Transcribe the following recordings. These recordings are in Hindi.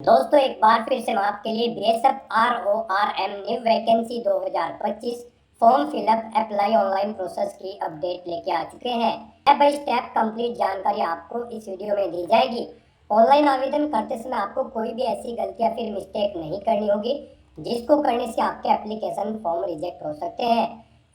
दोस्तों एक बार फिर से मैं आपके लिए BSF RO RM new vacancy 2025 form fill up apply online process की अपडेट लेके आ चुके हैं। स्टेप बाय स्टेप कंप्लीट जानकारी आपको इस वीडियो में दी जाएगी। ऑनलाइन आवेदन करते समय आपको कोई भी ऐसी गलती या फिर मिस्टेक नहीं करनी होगी जिसको करने से आपके एप्लीकेशन फॉर्म रिजेक्ट हो सकते हैं।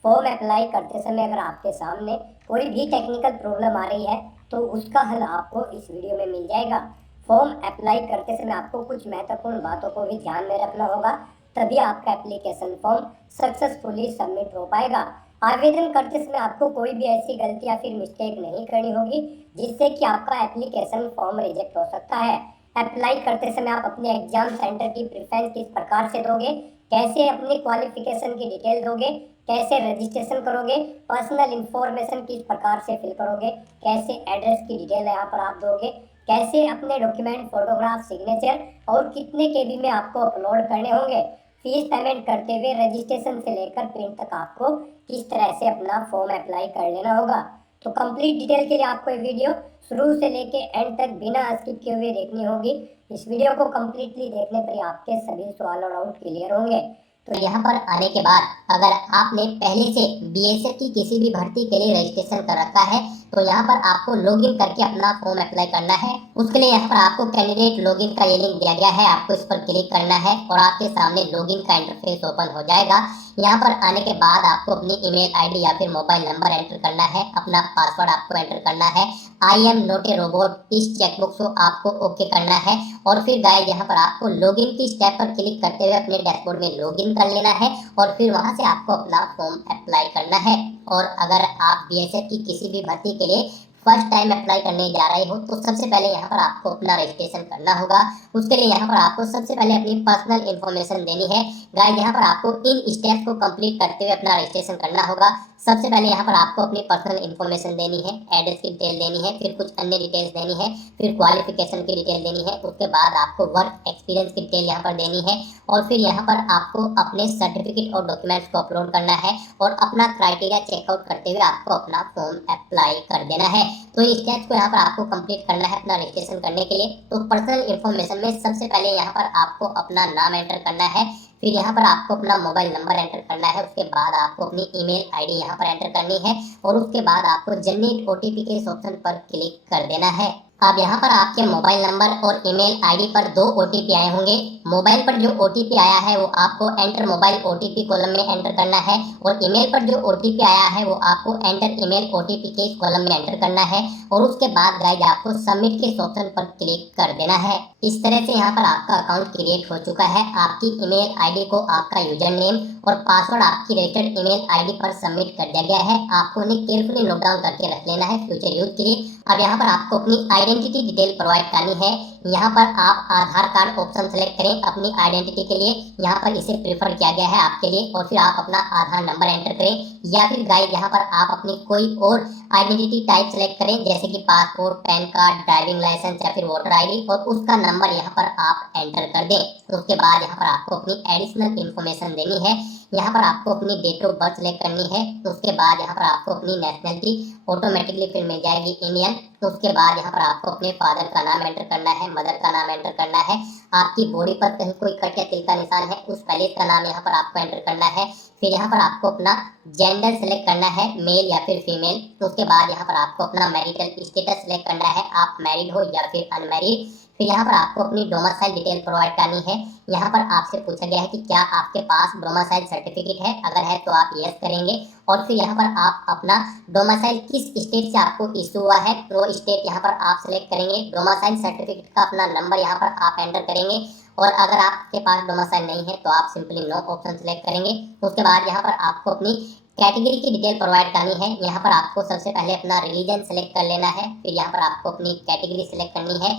फॉर्म अप्लाई करते समय अगर आपके सामने कोई भी टेक्निकल प्रॉब्लम आ रही है तो उसका हल आपको इस वीडियो में मिल जाएगा। फॉर्म अप्लाई करते समय आपको कुछ महत्वपूर्ण बातों को भी ध्यान में रखना होगा, तभी आपका एप्लीकेशन फॉर्म सक्सेसफुली सबमिट हो पाएगा। आवेदन करते समय आपको कोई भी ऐसी गलती या फिर मिस्टेक नहीं करनी होगी जिससे कि आपका एप्लीकेशन फॉर्म रिजेक्ट हो सकता है। अप्लाई करते समय आप अपने एग्जाम सेंटर की प्रेफरेंस किस प्रकार से दोगे, कैसे अपनी क्वालिफिकेशन की डिटेल दोगे, कैसे रजिस्ट्रेशन करोगे, पर्सनल इंफॉर्मेशन किस प्रकार से फिल करोगे, कैसे एड्रेस की डिटेल यहाँ पर आप दोगे, कैसे अपने डॉक्यूमेंट, फोटोग्राफ, सिग्नेचर और कितने केबी में आपको अपलोड करने होंगे, फीस पेमेंट करते हुए रजिस्ट्रेशन से लेकर प्रिंट तक आपको किस तरह से अपना फॉर्म अप्लाई कर लेना होगा। तो कंप्लीट डिटेल के लिए आपको ये वीडियो शुरू से लेके एंड तक बिना स्किप किए हुए देखनी होगी। इस वीडियो को कंप्लीटली देखने पर ही आपके सभी सवाल और डाउट क्लियर होंगे। तो यहाँ पर आने के बाद अगर आपने पहले से बीएसएफ की किसी भी भर्ती के लिए रजिस्ट्रेशन कर रखा है तो यहाँ पर आपको लॉगिन करके अपना फॉर्म अप्लाई करना है। उसके लिए यहाँ पर आपको कैंडिडेट लॉगिन का ये लिंक दिया गया है, आपको इस पर क्लिक करना है और आपके सामने लॉगिन का इंटरफेस ओपन हो जाएगा। यहाँ पर आने के बाद आपको अपनी ईमेल आईडी या फिर मोबाइल नंबर एंटर करना है, अपना पासवर्ड आपको एंटर करना है। I am not a robot इस चेकबॉक्स को आपको ओके करना है और फिर गाइस यहाँ पर आपको लॉगिन की स्टेप पर क्लिक करते हुए अपने डैशबोर्ड में लॉगिन कर लेना है और फिर वहां से आपको अपना फॉर्म अप्लाई करना है। और अगर आप बीएसएफ की किसी भी भर्ती के लिए फर्स्ट टाइम अप्लाई करने जा रहे हो तो सबसे पहले यहाँ पर आपको अपना रजिस्ट्रेशन करना होगा। उसके लिए यहाँ पर आपको सबसे पहले अपनी पर्सनल इन्फॉर्मेशन देनी है। गाइस यहाँ पर आपको इन स्टेप्स को कंप्लीट करते हुए अपना रजिस्ट्रेशन करना होगा। सबसे पहले यहाँ पर आपको अपनी पर्सनल इन्फॉर्मेशन देनी है, एड्रेस की डिटेल देनी है, फिर कुछ अन्य डिटेल्स देनी है, फिर क्वालिफिकेशन की डिटेल देनी है। उसके बाद आपको वर्क एक्सपीरियंस की डिटेल यहाँ पर देनी है और फिर यहाँ पर आपको अपने सर्टिफिकेट और डॉक्यूमेंट्स को अपलोड करना है और अपना क्राइटेरिया चेकआउट करते हुए आपको अपना फॉर्म अप्लाई कर देना है। तो इस स्टेप्स को यहाँ पर आपको कंप्लीट करना है अपना रजिस्ट्रेशन करने के लिए। तो पर्सनल इन्फॉर्मेशन में सबसे पहले यहाँ पर आपको अपना नाम एंटर करना है, फिर यहाँ पर आपको अपना मोबाइल नंबर एंटर करना है, उसके बाद आपको अपनी ईमेल आईडी यहाँ पर एंटर करनी है और उसके बाद आपको जनरेट ओटीपी के इस ऑप्शन पर क्लिक कर देना है। अब यहाँ पर आपके मोबाइल नंबर और ईमेल आईडी पर 2 ओटीपी आए होंगे। मोबाइल पर जो ओटीपी आया है वो आपको एंटर मोबाइल ओटीपी कॉलम में एंटर करना है और ईमेल पर जो ओटीपी आया है वो आपको एंटर ईमेल ओटीपी के इस कॉलम में एंटर करना है और उसके बाद गाइस आपको सबमिट के इस ऑप्शन पर क्लिक कर देना है। इस तरह से यहाँ पर आपका अकाउंट क्रिएट हो चुका है। आपकी ईमेल आईडी को आपका यूजर नेम और पासवर्ड आपकी रजिस्टर्ड ईमेल आईडी पर सबमिट कर दिया गया है। आपको उन्हें केयरफुली नोट डाउन करके रख लेना है फ्यूचर यूज के लिए। अब यहाँ पर आपको अपनी आइडेंटिटी डिटेल प्रोवाइड करनी है। यहाँ पर आप आधार कार्ड ऑप्शन सेलेक्ट करें अपनी आइडेंटिटी के लिए, यहाँ पर इसे प्रेफर किया गया है आपके लिए और फिर आप अपना आधार नंबर एंटर करें या फिर गाइस यहाँ पर आप अपनी कोई और आइडेंटिटी टाइप सेलेक्ट करें जैसे कि passport, PAN card, driving licence या फिर वोटर आईडी और उसका नंबर यहाँ पर आप एंटर कर दें। उसके बाद यहाँ पर आपको अपनी एडिशनल इन्फॉर्मेशन देनी है। यहाँ पर आपको अपनी डेट ऑफ बर्थ सेलेक्ट करनी है। उसके बाद यहाँ पर आपको अपनी नेशनलिटी ऑटोमेटिकली फिर मिल जाएगी इंडियन। उसके बाद यहाँ पर आपको अपने फादर का नाम एंटर करना है, मदर का नाम एंटर करना है। आपकी बॉडी पर कहीं कोई कट या तिल का निशान है उस पैलेस का नाम यहाँ पर आपको एंटर करना है। फिर यहाँ पर आपको अपना जेंडर सेलेक्ट करना है, मेल या फिर फीमेल। उसके बाद यहाँ पर आपको अपना मैरिटल स्टेटस सेलेक्ट करना है, आप मैरिड हो या फिर अनमैरिड। फिर यहाँ पर आपको अपनी डोमिसाइल डिटेल प्रोवाइड करनी है। यहाँ पर आपसे पूछा गया है कि क्या आपके पास डोमिसाइल सर्टिफिकेट है, अगर है तो आप यस करेंगे और फिर यहाँ पर आप अपना डोमिसाइल किस स्टेट से आपको इशू हुआ है वो स्टेट यहाँ पर आप सेलेक्ट करेंगे। डोमिसाइल सर्टिफिकेट का अपना नंबर यहाँ पर आप एंटर करेंगे और अगर आपके पास डोमिसाइल नहीं है तो आप सिंपली नो ऑप्शन सेलेक्ट करेंगे। उसके बाद यहाँ पर आपको अपनी कैटेगरी की डिटेल प्रोवाइड करनी है। यहाँ पर आपको सबसे पहले अपना रिलीजन सेलेक्ट कर लेना है, फिर यहाँ पर आपको अपनी कैटेगरी सेलेक्ट करनी है,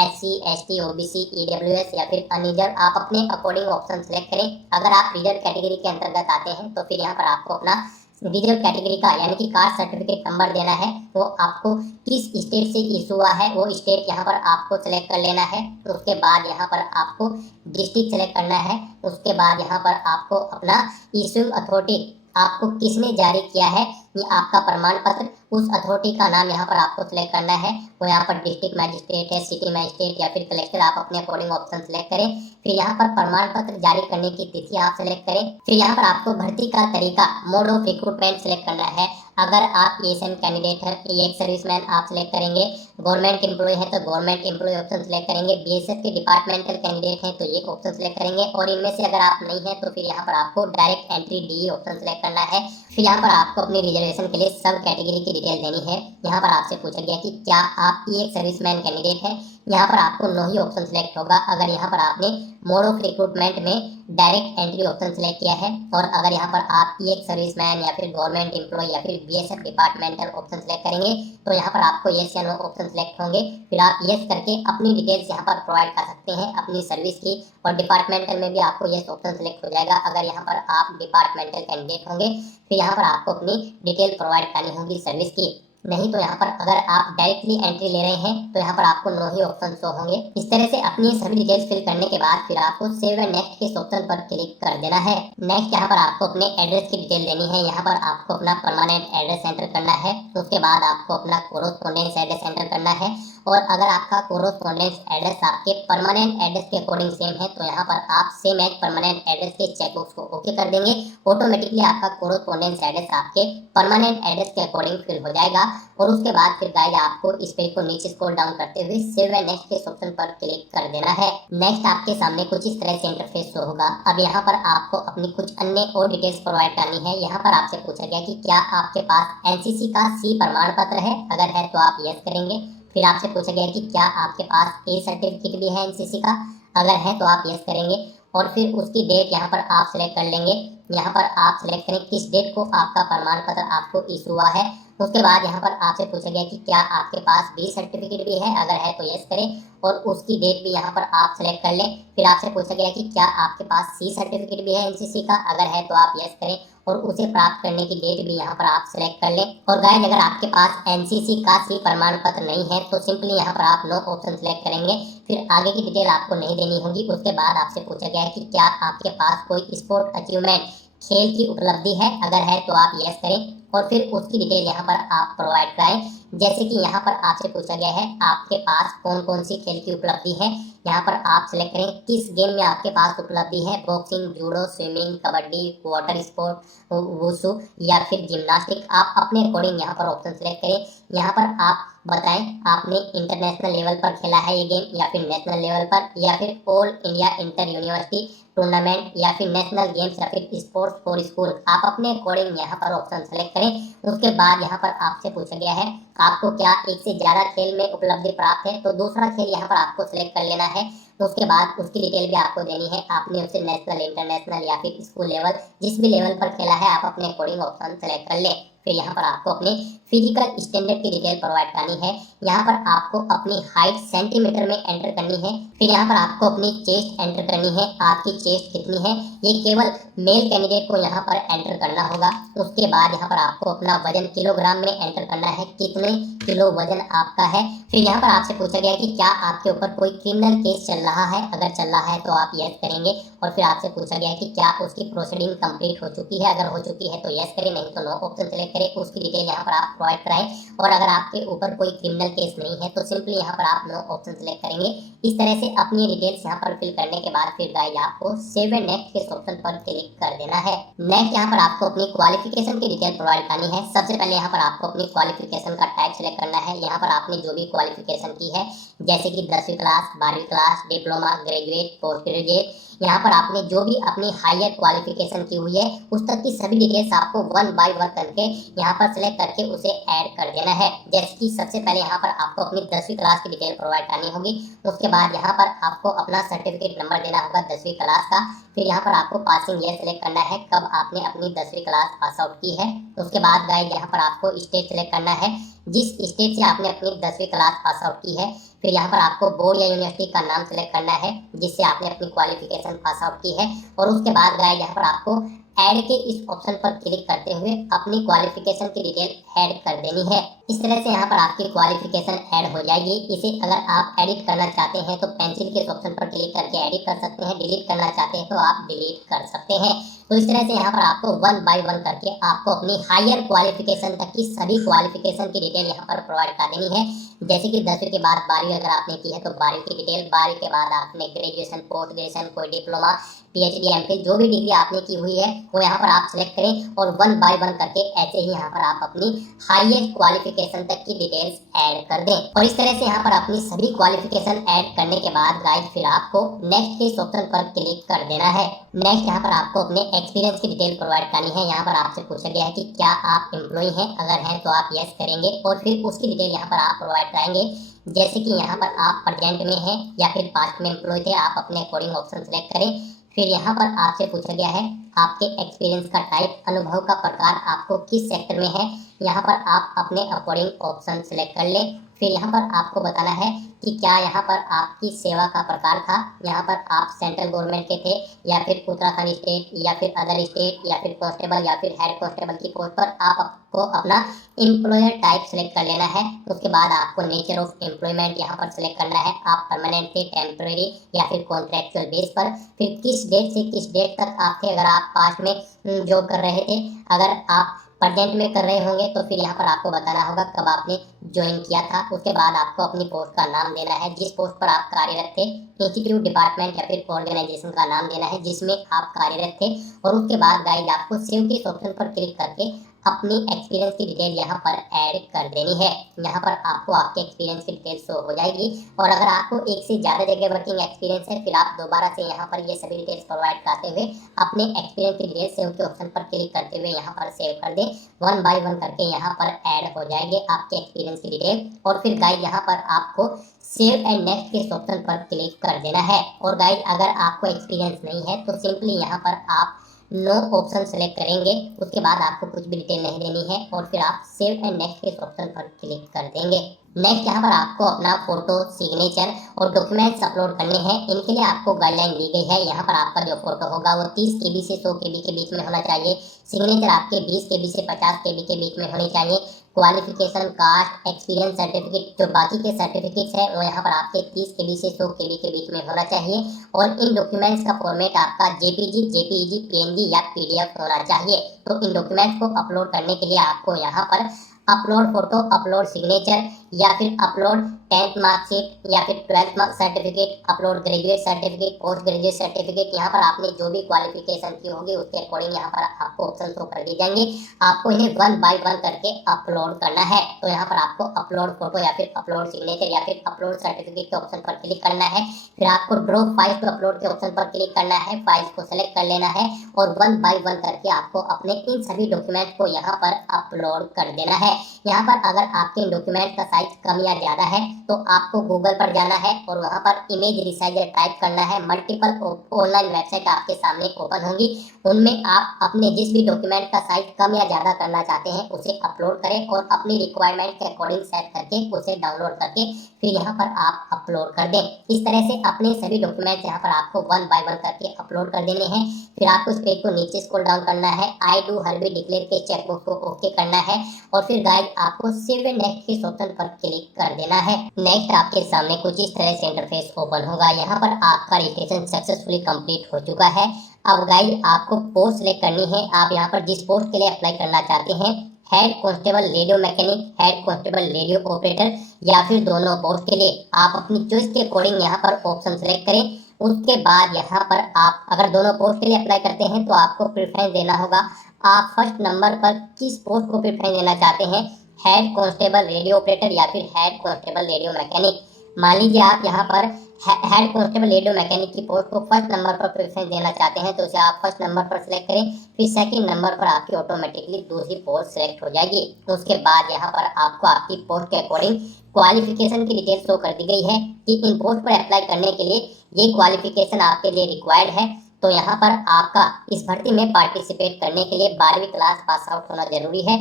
SC, ST, OBC, EWS या फिर अनरिजर्व। आप अपने अकॉर्डिंग ऑप्शन सेलेक्ट करें। अगर आप रिजर्व कैटेगरी के अंतर्गत आते हैं तो फिर यहाँ पर आपको अपना रिजर्व कैटेगरी का यानी कि कास्ट सर्टिफिकेट नंबर देना है। वो आपको किस स्टेट से इशू हुआ है वो स्टेट यहाँ पर आपको सेलेक्ट कर लेना है। तो उसके बाद यहाँ पर आपको डिस्ट्रिक्ट सेलेक्ट करना है। उसके बाद यहाँ पर आपको अपना इशूइंग अथॉरिटी आपको किसने जारी किया है ये आपका प्रमाण पत्र, उस अथॉरिटी का नाम यहाँ पर आपको सिलेक्ट करना है। वो यहाँ पर डिस्ट्रिक्ट मैजिस्ट्रेट है, सिटी मैजिस्ट्रेट या फिर कलेक्टर, आप अपने अकॉर्डिंग ऑप्शन सिलेक्ट करें। फिर यहाँ पर प्रमाण पत्र जारी करने की तिथि आप सिलेक्ट करें। फिर यहाँ पर आपको भर्ती का तरीका, मोड ऑफ रिक्रूटमेंट सिलेक्ट करना है। अगर आप एएसएन कैंडिडेट है, एक सर्विसमैन आप सिलेक्ट करेंगे। गवर्नमेंट एम्प्लॉय है तो गवर्नमेंट एम्प्लॉय ऑप्शन सिलेक्ट करेंगे। बीएसएफ के डिपार्टमेंटल कैंडिडेट है तो ये ऑप्शन सिलेक्ट करेंगे। और इनमें से अगर आप नहीं है तो फिर यहाँ पर आपको direct entry D option select करना है। फिर यहाँ पर आपको अपनी रिजर्वेशन के लिए सब कैटेगरी की डिटेल देनी है। यहाँ पर आपसे पूछा गया कि क्या आप एक सर्विसमैन कैंडिडेट है, यहाँ पर आपको नो ही ऑप्शन सिलेक्ट होगा। अगर यहाँ पर आपने मोड ऑफ रिक्रूटमेंट में डायरेक्ट एंट्री ऑप्शन सिलेक्ट किया है और अगर यहाँ पर आप एक सर्विसमैन या फिर गवर्नमेंट एम्प्लॉय या फिर बीएसएफ डिपार्टमेंटल ऑप्शन सिलेक्ट करेंगे तो यहाँ पर आपको यस या नो ऑप्शन सिलेक्ट होंगे। फिर आप यस करके अपनी डिटेल्स यहाँ पर प्रोवाइड कर सकते हैं अपनी सर्विस की, और डिपार्टमेंटल में भी आपको यस ऑप्शन सिलेक्ट हो जाएगा अगर यहाँ पर आप डिपार्टमेंटल कैंडिडेट होंगे। फिर यहाँ पर आपको अपनी डिटेल प्रोवाइड करनी होगी सर्विस की। नहीं तो यहाँ पर अगर आप डायरेक्टली एंट्री ले रहे हैं तो यहाँ पर आपको नो ही ऑप्शन शो होंगे। इस तरह से अपनी सभी डिटेल्स फिल करने के बाद फिर आपको सेव एंड नेक्स्ट के ऑप्शन पर क्लिक कर देना है। नेक्स्ट यहाँ पर आपको अपने एड्रेस की डिटेल देनी है। यहाँ पर आपको अपना परमानेंट एड्रेस एंटर करना है। उसके बाद आपको अपना कोरोस्पोंडेंस एड्रेस एंटर करना है। और अगर आपका कोरोस्पोंडेंस एड्रेस आपके परमानेंट एड्रेस के अकॉर्डिंग सेम है तो यहाँ पर आप सेम एज परमानेंट एड्रेस के चेकबॉक्स को ओके कर देंगे। ऑटोमेटिकली आपका कोरोस्पोंडेंस एड्रेस आपके परमानेंट एड्रेस के अकॉर्डिंग फिल हो जाएगा। और उसके बाद फिर गाइस आपको इस पेज को नीचे स्क्रॉल डाउन करते हुए सेव एंड नेक्स्ट के ऑप्शन पर क्लिक कर देना है। नेक्स्ट आपके सामने कुछ इस तरह से इंटरफेस शो होगा। अब यहाँ पर आपको अपनी कुछ अन्य और डिटेल्स प्रोवाइड करनी है। यहाँ पर आपसे पूछा गया कि क्या आपके पास एनसीसी का सी प्रमाण पत्र है, अगर है तो आप यस करेंगे। फिर आपसे पूछा गया कि क्या आपके पास ए सर्टिफिकेट भी है एनसीसी का, अगर है तो आप यस करेंगे। और फिर उसकी डेट यहाँ पर आप सिलेक्ट कर लेंगे। यहाँ पर आप सिलेक्ट करें किस डेट को आपका प्रमाण पत्र आपको इशू हुआ है। उसके बाद यहाँ पर आपसे पूछा गया कि क्या आपके पास बी सर्टिफिकेट भी है, अगर है तो यस करें और उसकी डेट भी यहाँ पर आप सिलेक्ट कर लें। फिर आपसे पूछा गया कि क्या आपके पास सी सर्टिफिकेट भी है एनसीसी का, अगर है तो आप यस करें और उसे प्राप्त करने की डेट भी यहाँ पर आप सिलेक्ट कर लें। और गाइस अगर आपके पास एनसीसी का सी प्रमाण पत्र नहीं है तो सिंपली यहाँ पर आप नो ऑप्शन सिलेक्ट करेंगे। फिर आगे की डिटेल आपको नहीं देनी होगी। उसके बाद आपसे पूछा गया है कि क्या आपके पास कोई स्पोर्ट अचीवमेंट, खेल की उपलब्धि है, अगर है तो आप यस करें और फिर उसकी डिटेल यहाँ पर आप प्रोवाइड कराएं। जैसे कि यहाँ पर आपसे पूछा गया है आपके पास कौन कौन सी खेल की उपलब्धि है। यहाँ पर आप सिलेक्ट करें किस गेम में आपके पास उपलब्धि है, boxing, judo, swimming, kabaddi, water sport, wushu या फिर जिम्नास्टिक। आप अपने अकॉर्डिंग यहाँ पर ऑप्शन सिलेक्ट करें। यहाँ पर आप बताएं आपने इंटरनेशनल लेवल पर खेला है ये गेम या फिर नेशनल लेवल पर या फिर all India inter university tournament या फिर नेशनल गेम्स या फिर स्पोर्ट्स फॉर स्कूल। आप अपने अकॉर्डिंग यहाँ पर ऑप्शन सेलेक्ट करें। उसके बाद यहाँ पर आपसे पूछा गया है आपको क्या एक से ज्यादा खेल में उपलब्धि प्राप्त है, तो दूसरा खेल यहाँ पर आपको सिलेक्ट कर लेना है। तो उसके बाद उसकी डिटेल भी आपको देनी है। आपने उसे नेशनल, इंटरनेशनल या फिर स्कूल लेवल, जिस भी लेवल पर खेला है आप अपने अकॉर्डिंग ऑप्शन सेलेक्ट कर ले। फिर यहाँ पर आपको अपने फिजिकल स्टैंडर्ड की डिटेल प्रोवाइड करनी है। यहाँ पर आपको अपनी हाइट सेंटीमीटर में एंटर करनी है। फिर यहाँ पर आपको अपनी चेस्ट एंटर करनी है, आपकी चेस्ट कितनी है, ये केवल मेल कैंडिडेट को यहाँ पर एंटर करना होगा। उसके बाद यहाँ पर आपको अपना वजन किलोग्राम में एंटर करना है, कितने किलो वजन आपका है। फिर यहाँ पर आपसे पूछा गया कि क्या आपके ऊपर कोई क्रिमिनल केस चल रहा है, अगर चल रहा है तो आप यस करेंगे। और फिर आपसे पूछा गया कि क्या उसकी प्रोसीडिंग कंप्लीट हो चुकी है, अगर हो चुकी है तो यस करें, नहीं तो नो ऑप्शन सेलेक्ट करें। उसकी डिटेल यहाँ पर आप प्रोवाइड कराएं। और अगर आपके ऊपर कोई क्रिमिनल केस नहीं है तो सिंपली यहाँ पर आप नो ऑप्शन सेलेक्ट करेंगे। इस तरह से अपनी डिटेल्स यहाँ पर फिल करने के बाद फिर गाइस आपको सेव एंड नेक्स्ट के ऑप्शन पर क्लिक कर देना है। नेक्स्ट यहाँ पर आपको अपनी क्वालिफिकेशन की डिटेल प्रोवाइड करनी है। सबसे पहले यहाँ पर आपको अपनी क्वालिफिकेशन का टाइप सेलेक्ट करना है। यहाँ पर आपने जो भी क्वालिफिकेशन की है जैसे कि 10वीं क्लास, 12वीं class, diploma, graduate, post graduate, यहाँ पर आपने जो भी अपनी हायर क्वालिफिकेशन की हुई है उस तक की सभी डिटेल्स आपको वन बाय वन करके यहाँ पर सिलेक्ट करके उसे ऐड कर देना है। जैसे कि सबसे पहले यहाँ पर आपको अपनी 10वीं क्लास की डिटेल प्रोवाइड करनी होगी। उसके बाद यहाँ पर आपको अपना सर्टिफिकेट नंबर देना होगा 10वीं क्लास का। फिर यहाँ पर आपको पासिंग ईयर सेलेक्ट करना है, कब आपने अपनी 10वीं क्लास पास आउट की है। उसके बाद गाइस यहाँ पर आपको स्टेट सेलेक्ट करना है, जिस स्टेट से आपने अपनी 10वीं क्लास पास आउट की है। फिर यहाँ पर आपको बोर्ड या यूनिवर्सिटी का नाम सेलेक्ट करना है जिससे आपने अपनी क्वालिफिकेशन पास आउट की है। और उसके बाद गाइस यहाँ पर आपको ऐड के इस ऑप्शन पर क्लिक करते हुए अपनी क्वालिफिकेशन की डिटेल ऐड कर देनी है। इस तरह से यहाँ पर आपकी क्वालिफिकेशन ऐड हो जाएगी। इसे अगर आप एडिट करना चाहते हैं तो पेंसिल के ऑप्शन पर क्लिक करके एडिट कर सकते हैं, डिलीट करना चाहते हैं तो आप डिलीट कर सकते हैं। तो इस तरह से यहाँ पर आपको वन बाय वन करके आपको अपनी हायर क्वालिफिकेशन तक की सभी क्वालिफिकेशन की डिटेल यहाँ पर प्रोवाइड कर देनी है। जैसे कि 10वीं के बाद 12वीं अगर आपने की है तो 12वीं की डिटेल, 12वीं के बाद आपने ग्रेजुएशन, पोस्ट ग्रेजुएशन, कोई डिप्लोमा, पीएचडी, एमफिल जो भी डिग्री आपने की हुई है वो यहाँ पर आप सिलेक्ट करें और वन बाय वन करके ऐसे ही यहाँ पर आप अपनी हाईएस्ट क्वालिफिकेशन तक की डिटेल्स ऐड कर दें। और इस तरह से यहाँ पर अपनी सभी क्वालिफिकेशन ऐड करने के बाद गाइस फिर आपको नेक्स्ट के इस ऑप्शन पर क्लिक कर देना है। नेक्स्ट यहाँ पर आपको अपने एक्सपीरियंस की डिटेल प्रोवाइड करनी है। यहाँ पर आपसे पूछा गया है कि क्या आप एम्प्लॉय हैं, अगर हैं तो आप यस करेंगे और फिर उसकी डिटेल यहाँ पर आप प्रोवाइड कराएंगे। जैसे कि यहाँ पर आप प्रेजेंट में हैं या फिर पास्ट में एम्प्लॉय थे, आप अपने अकॉर्डिंग ऑप्शन सेलेक्ट करें। फिर यहाँ पर आपसे पूछा गया है आपके एक्सपीरियंस का टाइप, अनुभव का प्रकार आपको किस सेक्टर में है, यहाँ पर आप अपने अकॉर्डिंग ऑप्शन सेलेक्ट कर लें। फिर यहाँ पर आपको बताना है कि क्या यहाँ पर आपकी सेवा का प्रकार था, यहाँ पर आप सेंट्रल गवर्नमेंट के थे या फिर उत्तराखंड स्टेट या फिर अदर स्टेट या फिर कांस्टेबल या फिर हेड कांस्टेबल की पोस्ट पर आपको अपना एम्प्लॉयर टाइप सेलेक्ट कर लेना है। उसके बाद आपको नेचर ऑफ एम्प्लॉयमेंट यहाँ पर सेलेक्ट करना है, आप परमानेंट थे, टेम्परेरी या फिर कॉन्ट्रेक्चुअल बेस पर। फिर किस डेट से किस डेट तक आप थे, अगर आप पास्ट में जॉब कर रहे थे, अगर आप प्रेजेंट में कर रहे होंगे तो फिर यहाँ पर आपको बताना होगा कब आपने ज्वाइन किया था। उसके बाद आपको अपनी पोस्ट का नाम देना है, जिस पोस्ट पर आप कार्यरत थे, इंस्टीट्यूट, डिपार्टमेंट या फिर ऑर्गेनाइजेशन का नाम देना है जिसमें आप कार्यरत थे। और उसके बाद गाइड आपको सेव के ऑप्शन पर क्लिक करके अपनी एक्सपीरियंस की डिटेल यहाँ पर ऐड कर देनी है। यहाँ पर आपको आपके एक्सपीरियंस की डिटेल शो हो जाएगी। और अगर आपको एक से ज़्यादा जगह वर्किंग एक्सपीरियंस है फिर आप दोबारा से यहाँ पर ये सभी डिटेल्स प्रोवाइड करते हुए अपने एक्सपीरियंस की डिटेल सेव के ऑप्शन पर क्लिक करते हुए यहाँ पर सेव कर दें। वन बाय वन करके यहाँ पर ऐड हो जाएंगे आपके एक्सपीरियंस की डिटेल। और फिर गाइड यहाँ पर आपको सेव एंड नेक्स्ट के ऑप्शन पर क्लिक कर देना है। और गाइड अगर आपको एक्सपीरियंस नहीं है तो सिंपली यहाँ पर आप नो ऑप्शन सेलेक्ट करेंगे। उसके बाद आपको कुछ भी डिटेल नहीं देनी है और फिर आप सेव एंड नेक्स्ट के ऑप्शन पर क्लिक कर देंगे। नेक्स्ट यहाँ पर आपको अपना फोटो, सिग्नेचर और डॉक्यूमेंट्स अपलोड करने हैं। इनके लिए आपको गाइडलाइन दी गई है। यहाँ पर आपका जो फोटो होगा वो 30 KB से 100 KB के बीच में होना चाहिए। सिग्नेचर आपके 20 KB से 50 KB के बीच में होनी चाहिए। क्वालिफिकेशन, कास्ट, एक्सपीरियंस सर्टिफिकेट, जो बाकी के सर्टिफिकेट्स हैं वो यहाँ पर आपके 30 KB से 100 KB के बीच में होना चाहिए। और इन डॉक्यूमेंट्स का फॉर्मेट आपका JPG, JPEG, PNG या PDF होना चाहिए। तो इन डॉक्यूमेंट्स को अपलोड करने के लिए आपको यहाँ पर अपलोड फोटो, अपलोड सिग्नेचर या फिर अपलोड 10th मार्कशीट या फिर 12th mark certificate, upload graduate certificate, post graduate certificate, यहाँ पर आपने जो भी क्वालिफिकेशन की होगी उसके अकॉर्डिंग यहाँ पर आपको ऑप्शन शो कर दिए जाएंगे। आपको इन्हें वन बाय वन करके अपलोड करना है। तो यहाँ पर आपको अपलोड फोटो या फिर अपलोड सिग्नेचर या फिर अपलोड सर्टिफिकेट के ऑप्शन पर क्लिक करना है। फिर आपको ड्रॉप फाइल्स टू अपलोड के ऑप्शन पर क्लिक करना है, फाइल्स को सेलेक्ट कर लेना है और वन बाय वन करके आपको अपने इन सभी डॉक्यूमेंट को यहाँ पर अपलोड कर देना है। यहाँ पर अगर आपके डॉक्यूमेंट का साइज कम या ज्यादा है तो आपको गूगल पर जाना है और वहाँ पर इमेज रिसाइजर टाइप करना है। मल्टीपल ऑनलाइन वेबसाइट आपके सामने ओपन होंगी, उनमें आप अपने जिस भी डॉक्यूमेंट का साइज कम या ज्यादा करना चाहते हैं उसे अपलोड करें और अपनी रिक्वायरमेंट के अकॉर्डिंग सेट करके उसे डाउनलोड करके फिर यहाँ पर आप अपलोड कर दें। इस तरह से अपने सभी डॉक्यूमेंट्स यहाँ पर आपको वन बाय वन करके अपलोड कर देने हैं। फिर आपको इस पेज को नीचे स्क्रॉल डाउन करना है, आई डू हरबी डिक्लेयर के चेकबॉक्स को ओके करना है और फिर गाइड आपको सेव एंड नेक्स्ट के ऑप्शन पर क्लिक कर देना है। नेक्स्ट आपके सामने कुछ इस तरह से इंटरफेस ओपन होगा। यहाँ पर आपका रजिस्ट्रेशन सक्सेसफुली कंप्लीट हो चुका है। अब गाइड आपको पोस्ट सेलेक्ट करनी है। आप यहाँ पर जिस पोस्ट के लिए अप्लाई करना चाहते हैं, head constable radio mechanic, head constable radio operator या फिर दोनों पोस्ट के लिए आप अपनी चॉइस के अकॉर्डिंग यहाँ पर ऑप्शन सेलेक्ट करें। उसके बाद यहाँ पर आप अगर दोनों पोस्ट के लिए अप्लाई करते हैं तो आपको प्रेफरेंस देना होगा। आप फर्स्ट नंबर पर किस पोस्ट को प्रेफरेंस देना चाहते हैं, हेड कांस्टेबल रेडियो ऑपरेटर या फिर हेड कांस्टेबल रेडियो मैकेनिक। मान लीजिए आप यहाँ पर हेड कांस्टेबल रेडियो मैकेनिक की पोस्ट को फर्स्ट नंबर पर प्रेफरेंस देना चाहते हैं तो उसे आप फर्स्ट नंबर पर सिलेक्ट करें। फिर सेकंड नंबर पर आपकी ऑटोमेटिकली दूसरी पोस्ट सिलेक्ट हो जाएगी। उसके बाद यहाँ पर आपको आपकी पोस्ट के अकॉर्डिंग क्वालिफिकेशन की डिटेल शो कर दी गई है कि इन पोस्ट पर अप्लाई करने के लिए ये क्वालिफिकेशन आपके लिए रिक्वायर्ड है। तो यहाँ पर आपका इस भर्ती में पार्टिसिपेट करने के लिए 12वीं क्लास पास आउट होना जरूरी है।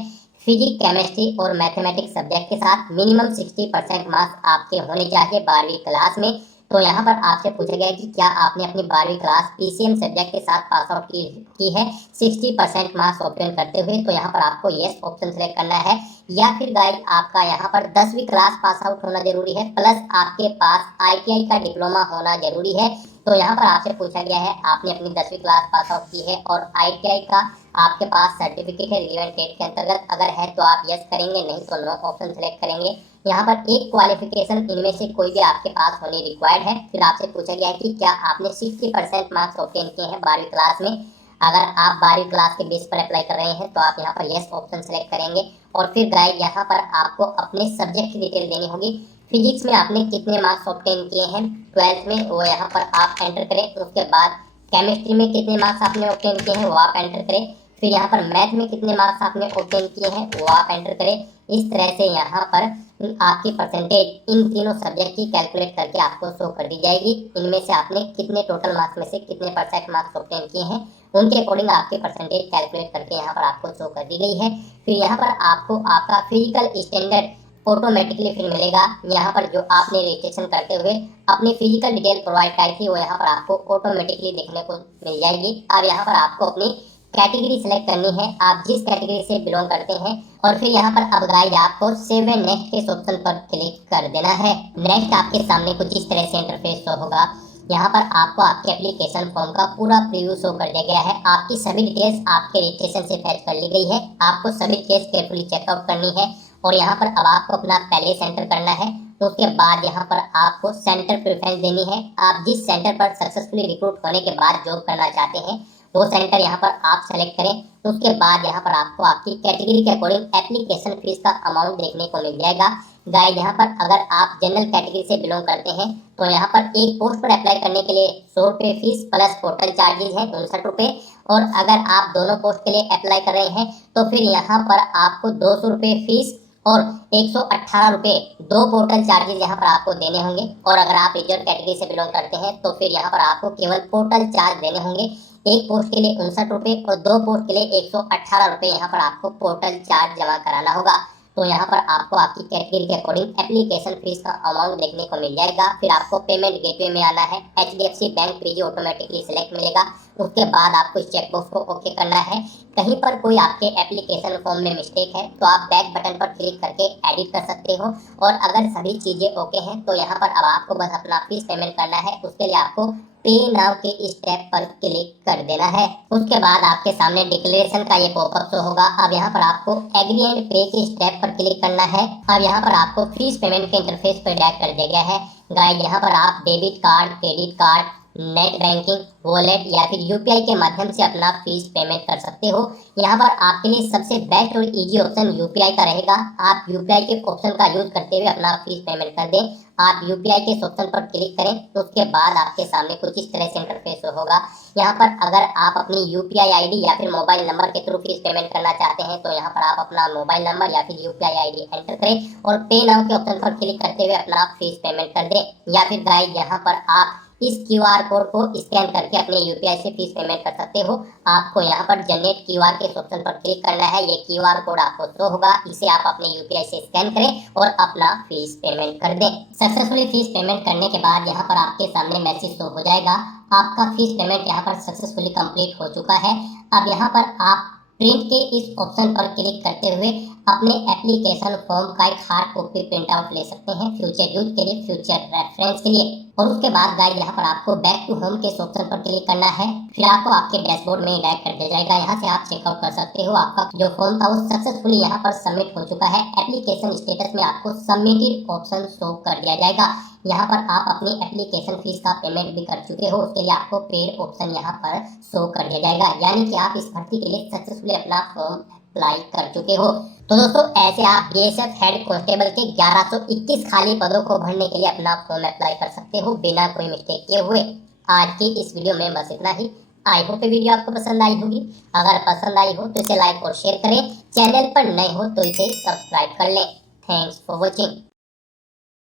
फिजिक्स, केमिस्ट्री और मैथमेटिक्स सब्जेक्ट के साथ मिनिमम 60% मार्क्स आपके होने चाहिए 12वीं क्लास में। तो यहाँ पर आपसे पूछा गया है कि क्या आपने अपनी 12वीं क्लास पीसीएम सब्जेक्ट के साथ पास आउट की है 60% मार्क्स ऑब्टेन करते हुए। तो यहाँ पर आपको यस ऑप्शन सेलेक्ट करना है। या फिर गाइस आपका यहाँ पर 10वीं क्लास पास आउट होना जरूरी है, प्लस आपके पास आईटीआई का डिप्लोमा होना जरूरी है। तो यहाँ पर आपसे पूछा गया है आपने अपनी 10वीं क्लास पास आउट की है और आईटीआई का आपके पास सर्टिफिकेट है रिलेवेंट ट्रेड के अंतर्गत, अगर है तो आप यस करेंगे, नहीं तो नो ऑप्शन सेलेक्ट करेंगे। यहाँ पर एक क्वालिफिकेशन इनमें से कोई भी आपके पास होनी रिक्वायर्ड है। फिर आपसे पूछा गया है कि क्या आपने 60% मार्क्स ऑब्टेन किए हैं 12वीं क्लास में। अगर आप 12वीं क्लास के बेस पर अप्लाई कर रहे हैं तो आप यहाँ पर यस ऑप्शन सेलेक्ट करेंगे। और फिर गाइस यहाँ पर आपको अपने सब्जेक्ट की डिटेल देनी होगी। फिजिक्स में आपने कितने मार्क्स ऑब्टेन किए हैं 12th में, वो यहाँ पर आप एंटर करें। उसके बाद केमिस्ट्री में कितने मार्क्स आपने ऑब्टेन किए हैं वो आप एंटर करें। फिर यहाँ पर मैथ में कितने मार्क्स आपने ऑब्टेन किए हैं वो आप एंटर करें। इस तरह से यहाँ पर आपकी परसेंटेज इन तीनों सब्जेक्ट की कैलकुलेट करके आपको शो कर दी जाएगी। इनमें से आपने कितने टोटल मार्क्स में से कितने % मार्क्स ऑब्टेन किए हैं उनके अकॉर्डिंग आपकी परसेंटेज कैलकुलेट करके यहाँ पर आपको शो कर दी गई है। फिर यहाँ पर आपको आपका फिजिकल स्टैंडर्ड ऑटोमेटिकली फिर मिलेगा। यहाँ पर जो आपने रजिस्ट्रेशन करते हुए अपनी फिजिकल डिटेल प्रोवाइड कराई थी वो यहाँ पर आपको ऑटोमेटिकली देखने को मिल जाएगी। अब यहाँ पर आपको अपनी कैटेगरी सिलेक्ट करनी है, आप जिस कैटेगरी से बिलोंग करते हैं। और फिर यहाँ पर अब गाइस आपको सेव एंड नेक्स्ट के ऑप्शन पर क्लिक कर देना है। नेक्स्ट आपके सामने कुछ इस तरह से इंटरफेस शो होगा। यहाँ पर आपको आपके एप्लीकेशन फॉर्म का पूरा प्रीव्यू शो कर दिया गया है। आपकी सभी डिटेल्स आपके रजिस्ट्रेशन से फैच कर ली गई है। आपको सभी डिटेल्स केयरफुली चेकआउट करनी है। और यहाँ पर अब आपको अपना पहले सेंटर करना है। तो उसके बाद यहाँ पर आपको सेंटर प्रेफरेंस देनी है। आप जिस सेंटर पर सक्सेसफुली रिक्रूट होने के बाद जॉब करना चाहते हैं वो सेंटर यहाँ पर आप सेलेक्ट करें। तो उसके बाद यहाँ पर आपको आपकी कैटेगरी के अकॉर्डिंग एप्लीकेशन फीस का अमाउंट देखने को मिल जाएगा। गाइस यहाँ पर अगर आप जनरल कैटेगरी से बिलोंग करते हैं तो यहाँ पर एक पोस्ट पर अप्लाई करने के लिए 100 रुपये फीस प्लस टोटल चार्जेस है 59 रुपये। और अगर आप दोनों पोस्ट के लिए अप्लाई कर रहे हैं तो फिर यहाँ पर आपको 200 रुपये फीस और 118 रुपये दो पोर्टल चार्जेस यहाँ पर आपको देने होंगे। और अगर आप रिजर्व कैटेगरी से बिलोंग करते हैं तो फिर यहाँ पर आपको केवल पोर्टल चार्ज देने होंगे। एक पोस्ट के लिए 59 रुपये और दो पोस्ट के लिए 118 रुपये यहाँ पर आपको पोर्टल चार्ज जमा कराना होगा। तो यहाँ पर आपको आपकी कैटेगरी के अकॉर्डिंग एप्लीकेशन फीस का अमाउंट देखने को मिल जाएगा। फिर आपको पेमेंट गेटवे में आना है, HDFC bank PG automatically select मिलेगा। उसके बाद आपको इस चेकबॉक्स को ओके करना है। कहीं पर कोई आपके एप्लीकेशन फॉर्म में मिस्टेक है तो आप बैक बटन पर क्लिक करके एडिट कर सकते हो। और अगर सभी चीजें ओके हैं तो यहाँ पर अब आपको बस अपना फीस पेमेंट करना है। उसके लिए आपको पे नाउ के इस टैब पर क्लिक कर देना है। उसके बाद आपके सामने डिक्लेरेशन का ये पॉपअप शो होगा। अब यहाँ पर आपको एग्री एंड पे के इस टैब पर क्लिक करना है। अब यहाँ पर आपको फीस पेमेंट के इंटरफेस पर डायरेक्ट कर दिया गया है। गाइस यहाँ पर आप debit card, credit card, net banking, wallet या फिर यूपीआई के माध्यम से अपना फीस पेमेंट कर सकते हो। यहाँ पर आपके लिए सबसे बेस्ट और इजी ऑप्शन यूपीआई का रहेगा। आप यूपीआई के ऑप्शन का यूज करते हुए अपना फीस पेमेंट कर दें। आप यूपीआई के ऑप्शन पर क्लिक करें तो उसके बाद आपके सामने कुछ इस तरह से इंटरफेस होगा। यहाँ पर अगर आप अपनी यूपीआई आईडी या फिर मोबाइल नंबर के थ्रू फीस पेमेंट करना चाहते हैं तो यहाँ पर आप अपना मोबाइल नंबर या फिर यूपीआई आईडी एंटर करें और पे नाउ के ऑप्शन पर क्लिक करते हुए अपना फीस पेमेंट कर दें। या फिर गाइस यहाँ पर आप इस क्यूआर कोड को स्कैन करके अपने यूपीआई से फीस पेमेंट कर सकते हो। आपको यहाँ पर जनरेट क्यूआर के ऑप्शन पर क्लिक करना है। ये क्यूआर कोड आपको शो होगा, इसे आप अपने यूपीआई से स्कैन करें और अपना फीस पेमेंट कर दें। सक्सेसफुली फीस पेमेंट करने के बाद यहाँ पर आपके सामने मैसेज शो हो जाएगा, आपका फीस पेमेंट यहाँ पर सक्सेसफुली कंप्लीट हो चुका है। अब यहाँ पर आप प्रिंट के इस ऑप्शन पर क्लिक करते हुए अपने एप्लीकेशन फॉर्म का एक हार्ड कॉपी प्रिंट आउट ले सकते हैं फ्यूचर यूज के लिए, फ्यूचर रेफरेंस के लिए। और उसके बाद गाइस यहाँ पर आपको बैक टू होम के ऑप्शन पर क्लिक करना है। फिर आपको आपके डैशबोर्ड में डायरेक्ट कर दिया जाएगा। यहाँ से आप चेकआउट कर सकते हो आपका जो फॉर्म था वो सक्सेसफुली यहाँ पर सबमिट हो चुका है। एप्लीकेशन स्टेटस में आपको सबमिटेड ऑप्शन शो कर दिया जाएगा। यहाँ पर आप अपनी एप्लीकेशन फीस का पेमेंट भी कर चुके हो, उसके लिए आपको पेड ऑप्शन यहाँ पर शो कर दिया जाएगा, यानी कि आप इस भर्ती के लिए सक्सेसफुली अपना फॉर्म अप्लाई कर चुके हो। तो दोस्तों ऐसे आप बीएसएफ हेड कांस्टेबल के 1121 खाली पदों को भरने के लिए अपना फॉर्म अप्लाई कर सकते हो बिना कोई मिस्टेक किए हुए। आज की इस वीडियो में बस इतना ही। आई होप ये वीडियो आपको पसंद आई होगी। अगर पसंद आई हो तो इसे लाइक और शेयर करें। चैनल पर नए हो तो इसे सब्सक्राइब कर लें। Thanks for watching.